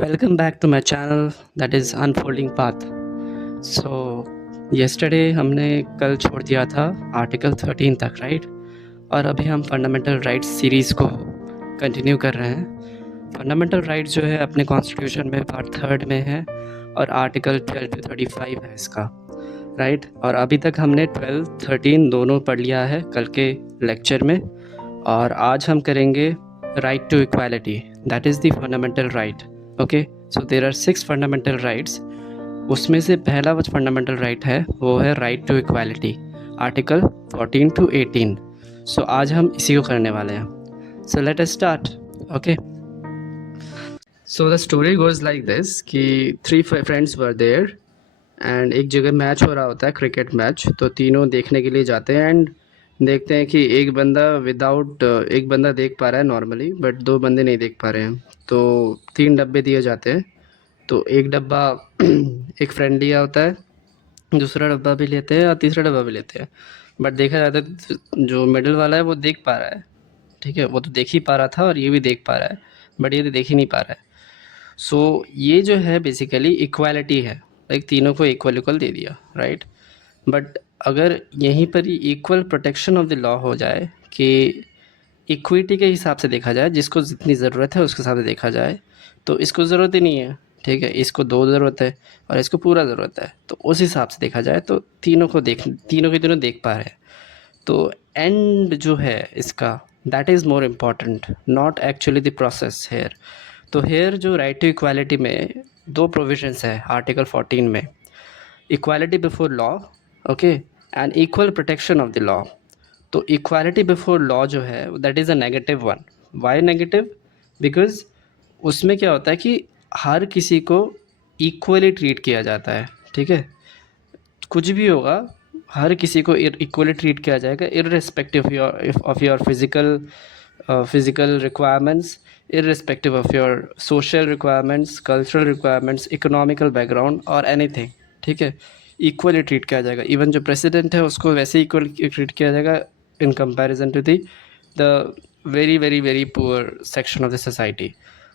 Welcome back to my channel that is Unfolding Path. So yesterday हमने कल छोड़ दिया था आर्टिकल 13 तक, राइट? और अभी हम फंडामेंटल राइट्स सीरीज़ को कंटिन्यू कर रहे हैं। फंडामेंटल राइट्स जो है अपने कॉन्स्टिट्यूशन में पार्ट 3 में है और आर्टिकल 12 to 35 है इसका, राइट? और अभी तक हमने 12, 13 दोनों पढ़ लिया है कल के लेक्चर में, और आज हम करेंगे right to equality, that is the fundamental right. Okay, so there are 6 fundamental rights. उसमें से पहला वो फंडामेंटल राइट है वो है right to equality, article 14 to 18। So आज हम इसी को करने वाले हैं। So let us start. Okay, so the story goes like this कि 3 फ्रेंड्स वर देयर एंड एक जगह मैच हो रहा होता है, क्रिकेट मैच। तो तीनों देखने के लिए जाते हैं एंड देखते हैं कि एक बंदा देख पा रहा है नॉर्मली, बट 2 बंदे नहीं देख पा रहे हैं। तो 3 डब्बे दिए जाते हैं। तो एक डब्बा एक फ्रेंड लिया होता है, दूसरा डब्बा भी लेते हैं और तीसरा डब्बा भी लेते हैं। बट देखा जाता है जो मिडिल वाला है वो देख पा रहा है, ठीक है? वो तो देख ही पा रहा था और ये भी देख पा रहा है, बट ये तो देख ही नहीं पा रहा है। सो ये जो है बेसिकली इक्वालिटी है, लाइक तीनों को इक्वल दे दिया, राइट? बट अगर यहीं पर ही equal protection of the law हो जाए कि इक्विटी के हिसाब से देखा जाए, जिसको जितनी ज़रूरत है उसके हिसाब से देखा जाए, तो इसको ज़रूरत ही नहीं है, ठीक है? इसको 2 ज़रूरत है और इसको पूरा ज़रूरत है, तो उस हिसाब से देखा जाए तो तीनों के तीनों देख पा रहे हैं। तो एंड जो है इसका, that is more important, not actually the process here. तो हेयर जो राइट टू इक्वालिटी में 2 प्रोविजंस है आर्टिकल 14 में, equality before law, okay, and equal protection of the law. तो इक्वालिटी बिफोर लॉ जो है that is a negative one. Why negative? Because उसमें क्या होता है कि हर किसी को इक्वली ट्रीट किया जाता है, ठीक है? कुछ भी होगा, हर किसी को इक्वली ट्रीट किया जाएगा, irrespective of your physical requirements, irrespective of your social requirements, cultural requirements, economical background और एनीथिंग, ठीक है? इक्वली ट्रीट किया जाएगा। इवन जो प्रेसिडेंट है उसको वैसे ही इक्वल ट्रीट किया जाएगा in comparison to the very very very poor section of the society.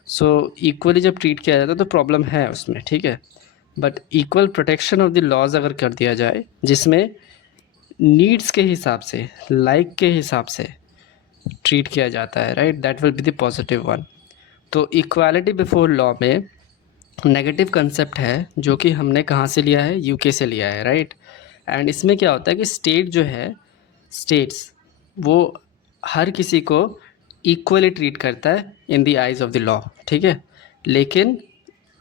So equally जब ट्रीट किया जाता है तो प्रॉब्लम है उसमें, ठीक है? But equal protection of the laws अगर कर दिया जाए, जिसमें नीड्स के हिसाब से, लाइक के हिसाब से ट्रीट किया जाता है, right, that will be the positive one. तो इक्वालिटी बिफोर लॉ में नेगेटिव कंसेप्ट है जो कि हमने कहाँ से लिया है, यूके से लिया है, राइट? एंड इसमें क्या होता है कि स्टेट जो है, स्टेट्स वो हर किसी को इक्वली ट्रीट करता है in the eyes of the law, ठीक है? लेकिन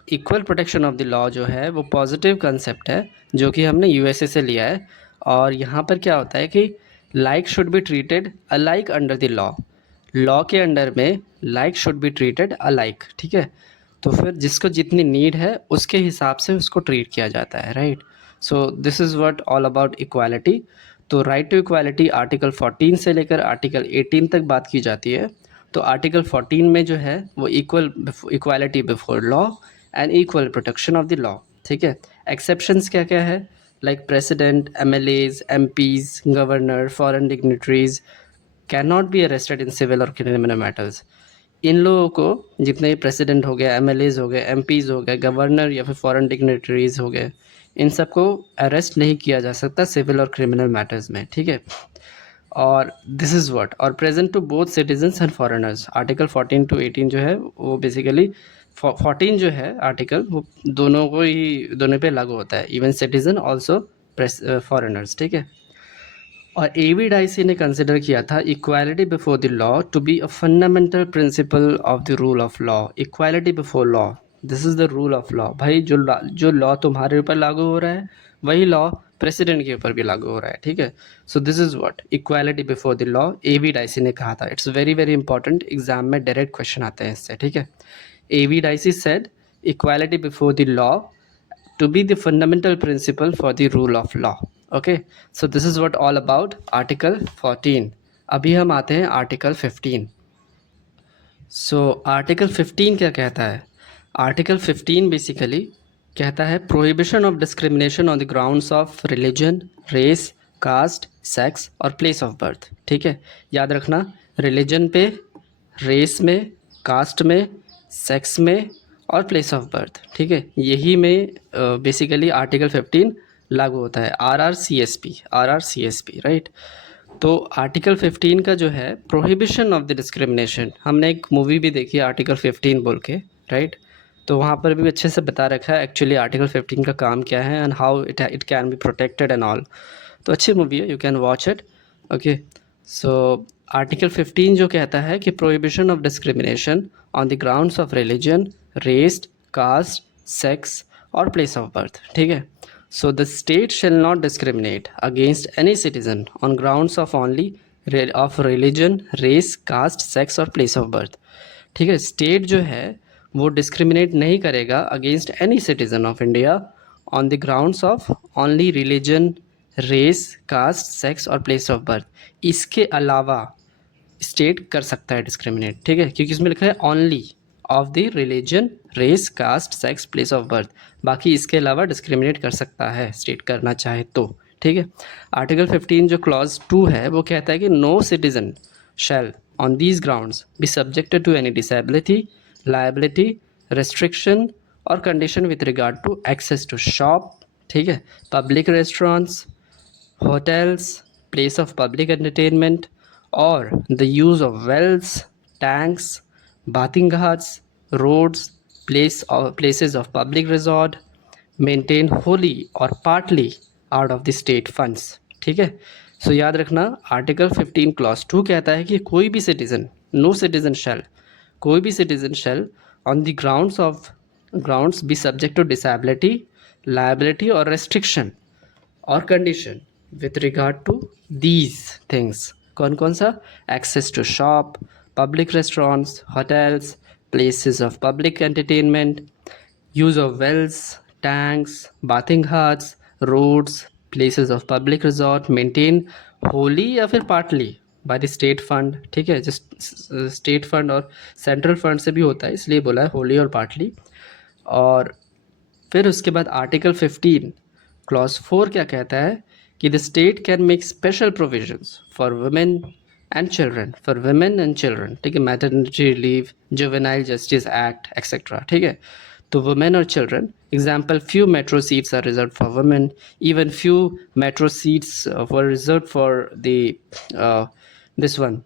equal protection of the law जो है वो पॉजिटिव कंसेप्ट है जो कि हमने यूएसए से लिया है। और यहाँ पर क्या होता है कि like should be treated alike under the law, law के अंडर में like should be treated alike, ठीक है? तो फिर जिसको जितनी नीड है उसके हिसाब से उसको ट्रीट किया जाता है, right? So this is what all about equality. तो राइट टू इक्वालिटी आर्टिकल 14 से लेकर आर्टिकल 18 तक बात की जाती है। तो आर्टिकल 14 में जो है वो equality before law and equal protection of the law, ठीक है? एक्सेप्शंस क्या क्या है? Like president, MLAs, MPs, governor, foreign dignitaries can not be arrested in civil और क्रिमिनल मैटर्स। इन लोगों को, जितने प्रेसिडेंट हो गए, एमएलएज हो गए, एमपीज हो गए, गवर्नर या फिर फॉरेन डिग्निटरीज हो गए, इन सबको अरेस्ट नहीं किया जा सकता सिविल और क्रिमिनल मैटर्स में, ठीक है? और दिस इज़ व्हाट, और present to both citizens and foreigners. Article 14 to 18 जो है वो बेसिकली 14 जो है आर्टिकल वो दोनों पे लागू होता है, इवन सिटीजन ऑल्सो फॉरेनर्स, ठीक है? और एवी डाइसी ने कंसिडर किया था equality before the law to be a fundamental principle of the rule of law. Equality before law, this is the rule of law. भाई जो लॉ तुम्हारे ऊपर लागू हो रहा है वही लॉ प्रेसिडेंट के ऊपर भी लागू हो रहा है, ठीक है? So this is what equality before the law A V Dicey ने कहा था। It's very very important, exam में डायरेक्ट क्वेश्चन आते हैं इससे, ठीक है? A V Dicey said equality before the law to be the fundamental principle for the rule of law. Okay, so this is what all about article 14. अभी हम आते हैं article 15. So article 15 क्या कहता है? article 15 basically कहता है prohibition of discrimination on the grounds of religion, race, caste, sex और place of birth, ठीक है? याद रखना, religion पे, race में, caste में, sex में और प्लेस ऑफ बर्थ, ठीक है। यही में बेसिकली आर्टिकल 15 लागू होता है, RRCSP, राइट। तो आर्टिकल 15 का जो है प्रोहिबिशन ऑफ द डिस्क्रिमिनेशन, हमने एक मूवी भी देखी आर्टिकल 15 बोल के, राइट। तो वहाँ पर भी अच्छे से बता रखा है एक्चुअली आर्टिकल 15 का काम क्या है and how it can be protected and all. तो अच्छी मूवी है, you can watch it, okay. So article 15 जो कहता है कि prohibition of discrimination on the grounds of religion, race, caste, sex और प्लेस ऑफ बर्थ, ठीक है। So the state shall not discriminate against any citizen on grounds of only of religion, race, caste, sex और place of birth, ठीक है। State जो है वो discriminate नहीं करेगा against any citizen of India on the grounds of only religion, race, caste, sex और place of birth. इसके अलावा स्टेट कर सकता है डिस्क्रिमिनेट, ठीक है, क्योंकि इसमें लिखा है only of the religion, race, caste, sex, place of birth. बाकी इसके अलावा डिस्क्रिमिनेट कर सकता है स्टेट करना चाहे तो, ठीक है। आर्टिकल 15 जो क्लॉज 2 है वो कहता है कि no citizen shall on these grounds be subjected to any disability, liability, restriction और condition with regard to access to shop, ठीक है, public restaurants, hotels, place of public entertainment, or the use of wells, tanks, bathing ghats, roads, places of public resort, maintained wholly or partly out of the state funds, ठीक है। सो याद रखना article 15 clause 2 कहता है कि कोई भी citizen, no citizen shall, कोई भी citizen shall on the grounds be subject to disability, liability और रेस्ट्रिक्शन और condition with regard to these things. कौन कौन सा? Access to shop, public restaurants, hotels, places of public entertainment, use of wells, tanks, bathing ghats, roads, places of public resort maintain wholly या फिर partly by the state fund, ठीक है। Just state fund और central fund से भी होता है, इसलिए बोला है होली और पार्टली। और फिर उसके बाद आर्टिकल 15 क्लॉज 4 क्या कहता है कि the state can make special provisions for women and children, ठीक है, maternity leave, juvenile justice act etcetera, ठीक है। तो वुमेन और children, example few metro seats are reserve for women, even few metro seats were reserve for the this one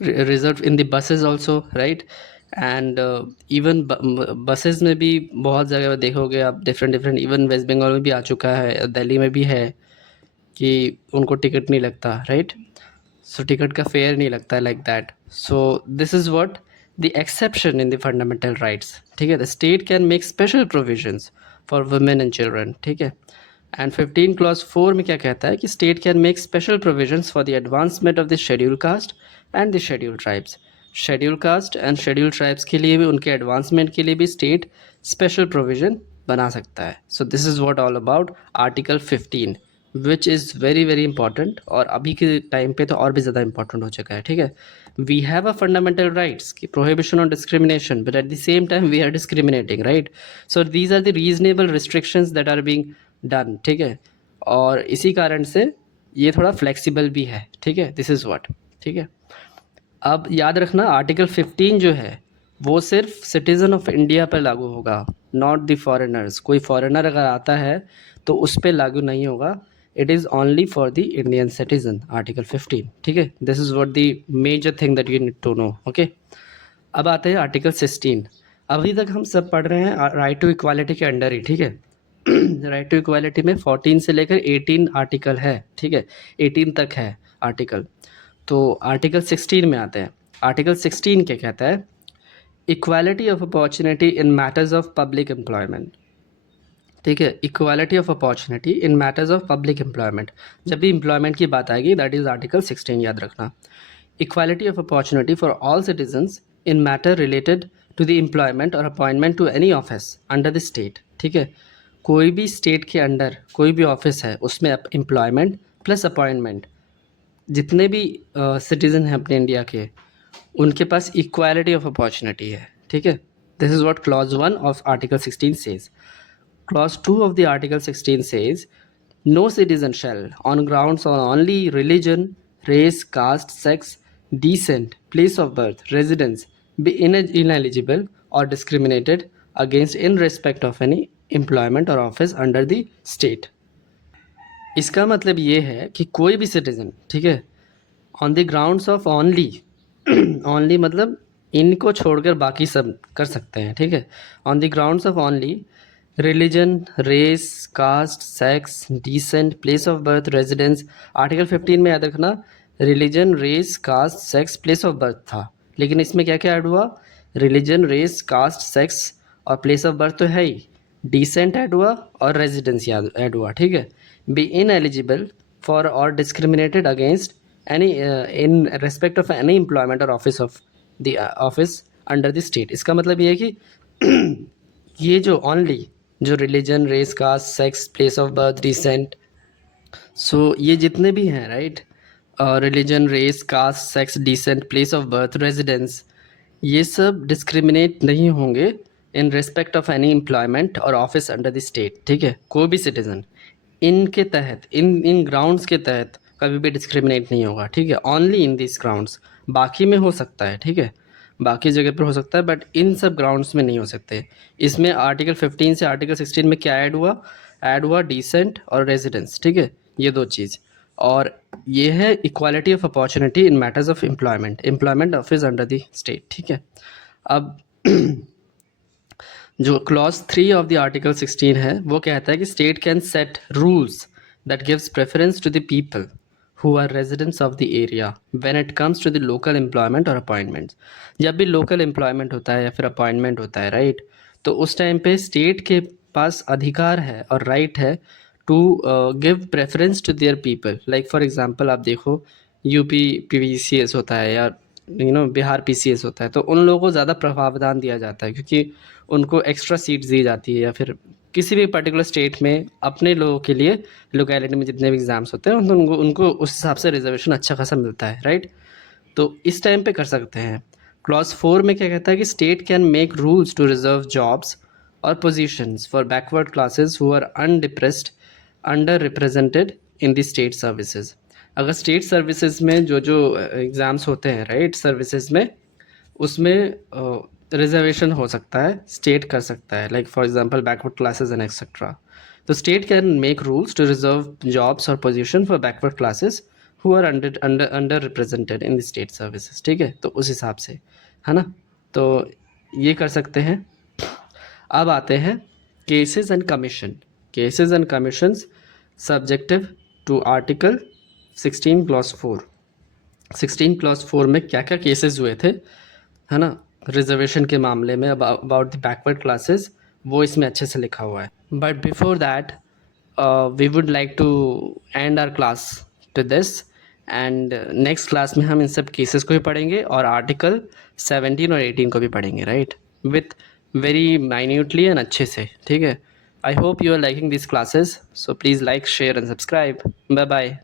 reserve in the buses also, right. And even buses में भी बहुत जगह देखोगे आप, डिफरेंट इवन वेस्ट बंगाल में भी आ चुका है, दिल्ली में भी है कि उनको टिकट नहीं लगता, राइट। सो टिकट का फेयर नहीं लगता like that. So this is what the exception in the fundamental rights, ठीक है। The state can make special provisions for women and children, ठीक है। एंड 15 क्लॉज 4 में क्या कहता है कि state can make special provisions for the advancement of the schedule caste and the schedule tribes. Schedule caste and schedule tribes के लिए भी, उनके एडवांसमेंट के लिए भी स्टेट स्पेशल प्रोविजन बना सकता है। So this is what all about article 15 which is very very important, और अभी के टाइम पे तो और भी ज़्यादा इंपॉर्टेंट हो चुका है, ठीक है। We have a fundamental rights की prohibition on discrimination, but at the same time we are discriminating, right. So these are the reasonable restrictions that are being done, ठीक है। और इसी कारण से ये थोड़ा फ्लेक्सिबल भी है, ठीक है। दिस इज़ व्हाट, ठीक है। अब याद रखना आर्टिकल 15 जो है वो सिर्फ सिटीज़न ऑफ इंडिया पर लागू होगा, नॉट द फॉरेनर्स। कोई फॉरेनर अगर आता है तो उस पर लागू नहीं होगा, it is only for the Indian citizen, article 15, ठीक है। This is what the major thing that you need to know, okay. अब आते हैं आर्टिकल 16। अभी तक हम सब पढ़ रहे हैं राइट टू इक्वालिटी के अंडर ही, ठीक है। राइट टू इक्वालिटी में 14 से लेकर 18 आर्टिकल है, ठीक है, 18 तक है आर्टिकल। तो आर्टिकल 16 में आते हैं। आर्टिकल 16 क्या कहता है? Equality of opportunity in matters of public employment, ठीक है। Equality of opportunity in matters of public employment, जब भी एम्प्लॉयमेंट की बात आएगी दैट इज़ आर्टिकल 16, याद रखना। Equality of opportunity for all citizens in matter related to the employment और appointment to any office under the state, ठीक है। कोई भी स्टेट के अंडर कोई भी ऑफिस है उसमें एम्प्लॉयमेंट प्लस अपॉइंटमेंट, जितने भी सिटीज़न हैं अपने इंडिया के, उनके पास इक्वालिटी ऑफ अपॉर्चुनिटी है, ठीक है। This is what clause 1 of article 16 says. Clause 2 of the article 16 says no citizen shall on grounds on only religion, race, caste, sex, descent, place of birth, residence be ineligible or discriminated against in respect of any employment or office under the state. इसका मतलब ये है कि कोई भी citizen, ठीक है, on the grounds of only only मतलब इनको छोड़कर बाकी सब कर सकते हैं, ठीक है, on the grounds of only religion, race, caste, sex, descent, place of birth, residence. Article 15 में याद रखना religion, race, caste, sex, place of birth था, लेकिन इसमें क्या क्या ऐड हुआ, रिलीजन, रेस, कास्ट, सेक्स और प्लेस ऑफ बर्थ तो है ही, डिसेंट ऐड हुआ और रेजिडेंस ऐड हुआ, ठीक है। बी इन एलिजिबल फॉर और discriminated against any in respect of any employment और office of the office under the state. इसका मतलब ये है कि ये जो ओनली जो religion, race, caste, sex, place of birth, descent, so ये जितने भी हैं, right, religion, race, caste, sex, descent, place of birth, residence, ये सब डिस्क्रिमिनेट नहीं होंगे in respect of any employment और ऑफिस अंडर द स्टेट, ठीक है। कोई भी सिटीज़न इनके तहत इन ग्राउंड्स के तहत कभी भी डिस्क्रिमिनेट नहीं होगा, ठीक है, ओनली इन दिस ग्राउंड्स। बाकी में हो सकता है, ठीक है, बाकी जगह पर हो सकता है, बट इन सब ग्राउंड्स में नहीं हो सकते। इसमें आर्टिकल 15 से आर्टिकल 16 में क्या ऐड हुआ डिसेंट और रेजिडेंस, ठीक है, ये दो चीज़। और ये है equality of opportunity in matters of employment office under the state, ठीक है। अब जो क्लॉज 3 ऑफ द आर्टिकल 16 है वो कहता है कि state can set rules that gives preference to the people who are residents of the area when it comes to the local employment or appointments। जब भी local employment होता है या फिर appointment होता है, राइट, तो उस टाइम पे स्टेट के पास अधिकार है और राइट है to give preference to their people. Like for example आप देखो यूपी पीसीएस होता है या बिहार पीसीएस होता है, तो उन लोगों को ज़्यादा प्रावधान दिया जाता है क्योंकि उनको एक्स्ट्रा सीट्स दी जाती है, या फिर किसी भी पर्टिकुलर स्टेट में अपने लोगों के लिए लोकेलिटी में जितने भी एग्ज़ाम्स होते हैं उनको उस हिसाब से रिजर्वेशन अच्छा खासा मिलता है, राइट। तो इस टाइम पे कर सकते हैं। क्लॉज 4 में क्या कहता है कि state can make rules to reserve jobs और positions for backward classes who are undepressed under represented in the state services. अगर स्टेट सर्विसेज में जो जो एग्ज़ाम्स होते हैं, राइट, सर्विसेज में, उसमें रिजर्वेशन हो सकता है, स्टेट कर सकता है, like for example backward classes and etcetera. तो state can make rules to reserve jobs और position for backward classes who are under represented in the state services, ठीक है, तो उस हिसाब से, है ना, तो ये कर सकते हैं। अब आते हैं cases and commissions subjective to article 16 clause 4। 16 clause 4 में क्या क्या केसेस हुए थे, है ना, रिजर्वेशन के मामले में अबाउट द बैकवर्ड क्लासेस, वो इसमें अच्छे से लिखा हुआ है। But before that we would like to end our class to this, and next class में हम इन सब केसेस को भी पढ़ेंगे और आर्टिकल 17 और 18 को भी पढ़ेंगे, right, with very minutely and अच्छे से, ठीक है। I hope you are liking this classes, so please like, share and subscribe. Bye bye.